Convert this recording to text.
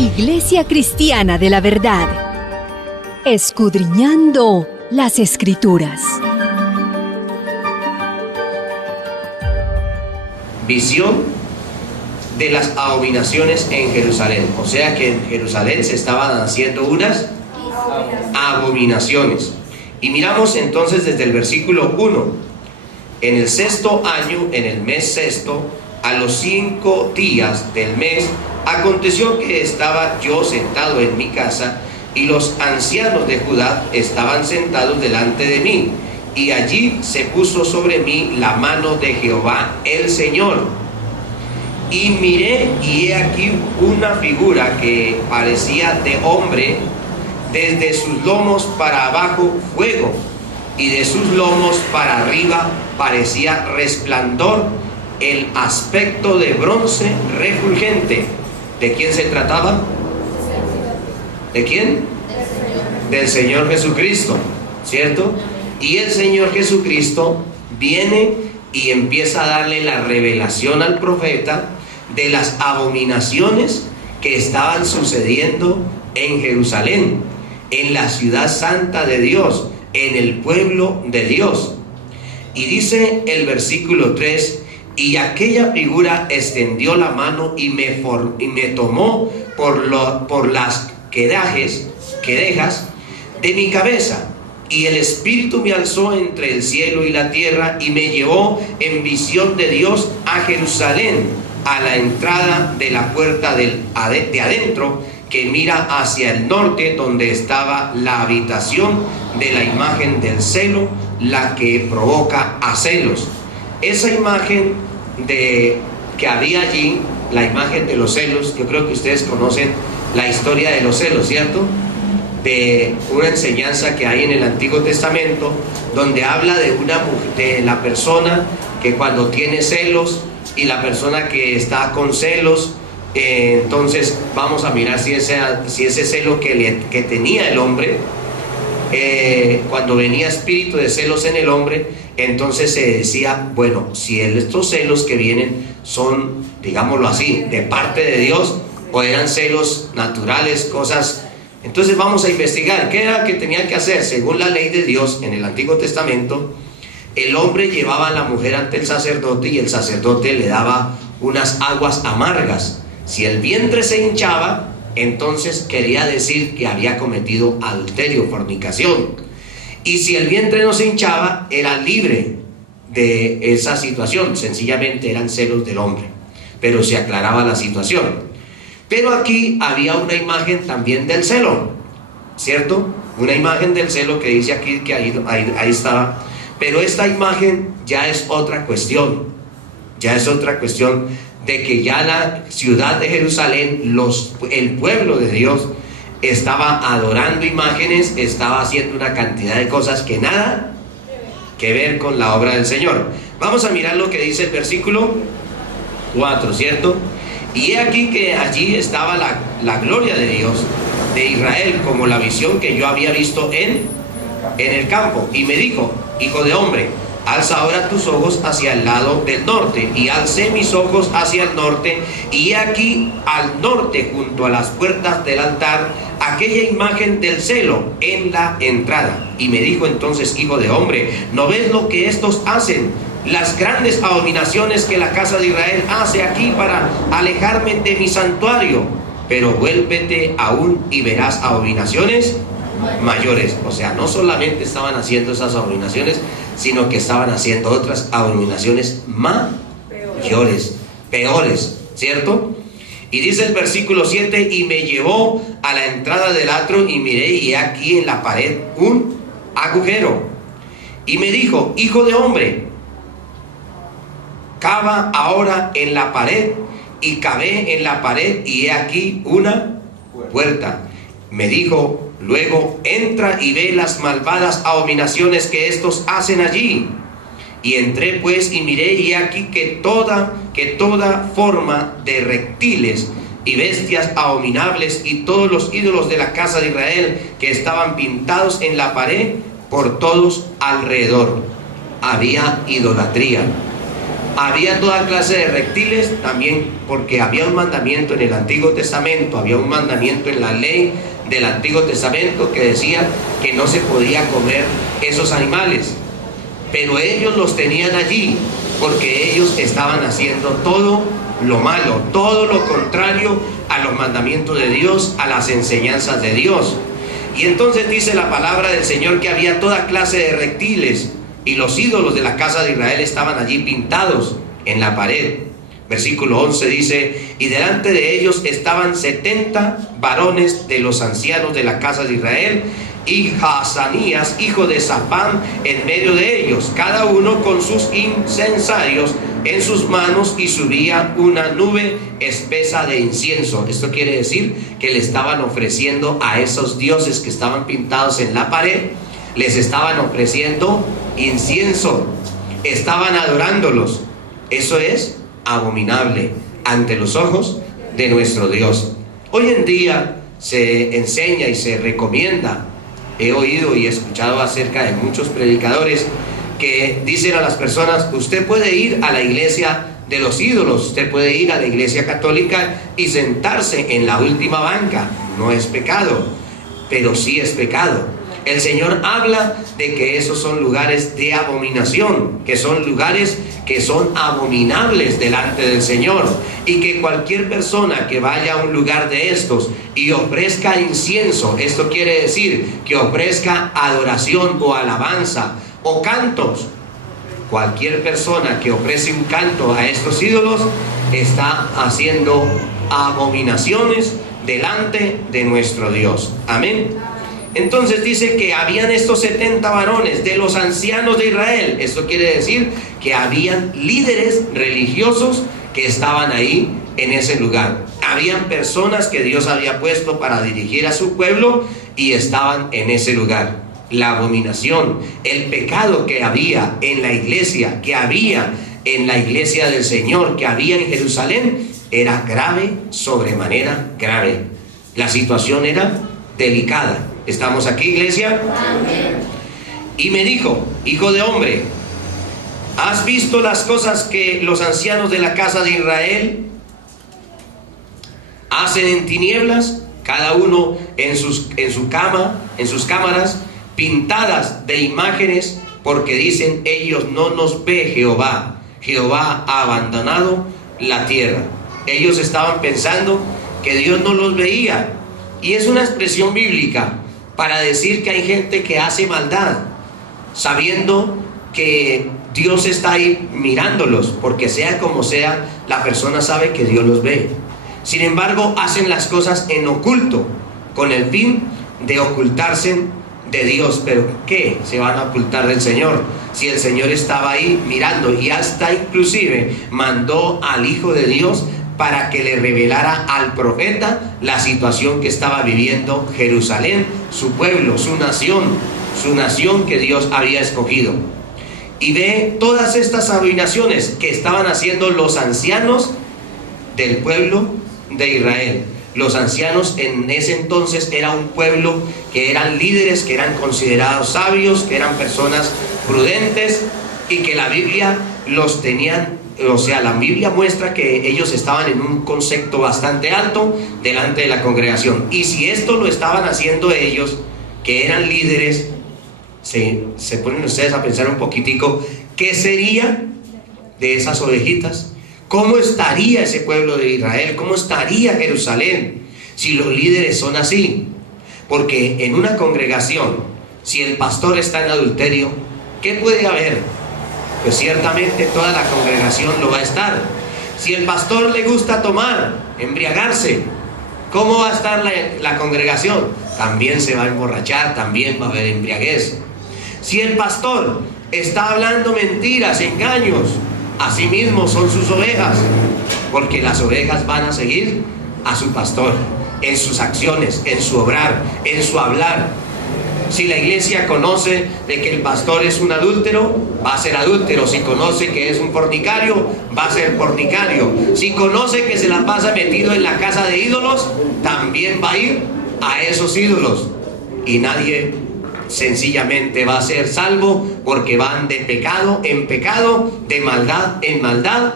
Iglesia Cristiana de la Verdad, escudriñando las Escrituras. Visión de las abominaciones en Jerusalén. O sea que en Jerusalén se estaban haciendo unas abominaciones. Y miramos entonces desde el versículo 1. En el 6º año, en el mes 6º, a los 5 días del mes, aconteció que estaba yo sentado en mi casa, y los ancianos de Judá estaban sentados delante de mí, y allí se puso sobre mí la mano de Jehová el Señor. Y miré, y he aquí una figura que parecía de hombre, desde sus lomos para abajo fuego, y de sus lomos para arriba parecía resplandor, el aspecto de bronce refulgente. ¿De quién se trataba? ¿De quién? Del Señor Jesucristo, ¿cierto? Y el Señor Jesucristo viene y empieza a darle la revelación al profeta de las abominaciones que estaban sucediendo en Jerusalén, en la ciudad santa de Dios, en el pueblo de Dios. Y dice el versículo 3: y aquella figura extendió la mano y me tomó por las quedejas de mi cabeza, y el Espíritu me alzó entre el cielo y la tierra, y me llevó en visión de Dios a Jerusalén, a la entrada de la puerta de adentro, que mira hacia el norte, donde estaba la habitación de la imagen del celo, la que provoca a celos. Esa imagen que había allí, la imagen de los celos, yo creo que ustedes conocen la historia de los celos, ¿cierto? De una enseñanza que hay en el Antiguo Testamento, donde habla de de la persona que cuando tiene celos, y la persona que está con celos, entonces vamos a mirar si ese celo que tenía el hombre, cuando venía espíritu de celos en el hombre, entonces se decía, bueno, si estos celos que vienen son, digámoslo así, de parte de Dios, o eran celos naturales, cosas. Entonces vamos a investigar qué era que tenía que hacer. Según la ley de Dios en el Antiguo Testamento, el hombre llevaba a la mujer ante el sacerdote, y el sacerdote le daba unas aguas amargas. Si el vientre se hinchaba, entonces quería decir que había cometido adulterio, fornicación. Y si el vientre no se hinchaba, era libre de esa situación. Sencillamente eran celos del hombre, pero se aclaraba la situación. Pero aquí había una imagen también del celo, ¿cierto? Una imagen del celo que dice aquí que ahí estaba. Pero esta imagen ya es otra cuestión. Ya es otra cuestión de que ya la ciudad de Jerusalén, el pueblo de Dios, estaba adorando imágenes, estaba haciendo una cantidad de cosas que nada que ver con la obra del Señor. Vamos a mirar lo que dice el versículo 4, ¿cierto? Y he aquí que allí estaba la gloria de Dios de Israel, como la visión que yo había visto en el campo. Y me dijo: hijo de hombre, alza ahora tus ojos hacia el lado del norte. Y alcé mis ojos hacia el norte, y he aquí al norte, junto a las puertas del altar, aquella imagen del celo en la entrada. Y me dijo entonces: hijo de hombre, ¿no ves lo que estos hacen? Las grandes abominaciones que la casa de Israel hace aquí para alejarme de mi santuario. Pero vuélvete aún y verás abominaciones mayores. O sea, no solamente estaban haciendo esas abominaciones, sino que estaban haciendo otras abominaciones mayores, peores, ¿cierto? Y dice el versículo 7: y me llevó a la entrada del atrio, y miré, y he aquí en la pared un agujero. Y me dijo: hijo de hombre, cava ahora en la pared. Y cavé en la pared, y he aquí una puerta. Me dijo luego: entra y ve las malvadas abominaciones que estos hacen allí. Y entré pues y miré, y he aquí que toda forma de reptiles y bestias abominables, y todos los ídolos de la casa de Israel, que estaban pintados en la pared por todos alrededor. Había idolatría, había toda clase de reptiles, también porque había un mandamiento en el Antiguo Testamento, había un mandamiento en la ley del Antiguo Testamento que decía que no se podía comer esos animales, pero ellos los tenían allí porque ellos estaban haciendo todo lo malo, todo lo contrario a los mandamientos de Dios, a las enseñanzas de Dios. Y entonces dice la palabra del Señor que había toda clase de reptiles, y los ídolos de la casa de Israel estaban allí pintados en la pared. Versículo 11 dice: y delante de ellos estaban 70 varones de los ancianos de la casa de Israel, y Hazanías, hijo de Safán, en medio de ellos, cada uno con sus incensarios en sus manos, y subía una nube espesa de incienso. Esto quiere decir que le estaban ofreciendo a esos dioses que estaban pintados en la pared, les estaban ofreciendo incienso, estaban adorándolos. Eso es abominable ante los ojos de nuestro Dios. Hoy en día se enseña y se recomienda, he oído y escuchado acerca de muchos predicadores que dicen a las personas: usted puede ir a la iglesia de los ídolos, usted puede ir a la iglesia católica y sentarse en la última banca, no es pecado, pero sí es pecado. El Señor habla de que esos son lugares de abominación, que son lugares que son abominables delante del Señor, y que cualquier persona que vaya a un lugar de estos y ofrezca incienso, esto quiere decir que ofrezca adoración o alabanza o cantos, cualquier persona que ofrece un canto a estos ídolos está haciendo abominaciones delante de nuestro Dios. Amén. Entonces dice que habían estos 70 varones de los ancianos de Israel. Esto quiere decir que habían líderes religiosos que estaban ahí en ese lugar. Habían personas que Dios había puesto para dirigir a su pueblo y estaban en ese lugar. La abominación, el pecado que había en la iglesia, que había en la iglesia del Señor, que había en Jerusalén, era grave, sobremanera grave. La situación era delicada. ¿Estamos aquí, iglesia? Amén. Y me dijo: hijo de hombre, ¿has visto las cosas que los ancianos de la casa de Israel hacen en tinieblas? Cada uno en sus cámaras, pintadas de imágenes, porque dicen: ellos no nos ve Jehová. Jehová ha abandonado la tierra. Ellos estaban pensando que Dios no los veía. Y es una expresión bíblica para decir que hay gente que hace maldad, sabiendo que Dios está ahí mirándolos, porque sea como sea, la persona sabe que Dios los ve. Sin embargo, hacen las cosas en oculto, con el fin de ocultarse de Dios. Pero ¿qué se van a ocultar del Señor? Si el Señor estaba ahí mirando, y hasta inclusive mandó al Hijo de Dios para que le revelara al profeta la situación que estaba viviendo Jerusalén, su pueblo, su nación que Dios había escogido. Y ve todas estas abominaciones que estaban haciendo los ancianos del pueblo de Israel. Los ancianos en ese entonces era un pueblo que eran líderes, que eran considerados sabios, que eran personas prudentes, y que la Biblia los tenían. O sea, la Biblia muestra que ellos estaban en un concepto bastante alto delante de la congregación. Y si esto lo estaban haciendo ellos, que eran líderes, se ponen ustedes a pensar un poquitico, ¿qué sería de esas ovejitas? ¿Cómo estaría ese pueblo de Israel? ¿Cómo estaría Jerusalén si los líderes son así? Porque en una congregación, si el pastor está en adulterio, ¿qué puede haber? Pues ciertamente toda la congregación lo va a estar. Si el pastor le gusta tomar, embriagarse, ¿cómo va a estar la congregación? También se va a emborrachar, también va a haber embriaguez. Si el pastor está hablando mentiras, engaños, así mismo son sus ovejas, porque las ovejas van a seguir a su pastor en sus acciones, en su obrar, en su hablar. Si la iglesia conoce de que el pastor es un adúltero, va a ser adúltero. Si conoce que es un fornicario, va a ser fornicario. Si conoce que se la pasa metido en la casa de ídolos, también va a ir a esos ídolos. Y nadie sencillamente va a ser salvo porque van de pecado en pecado, de maldad en maldad,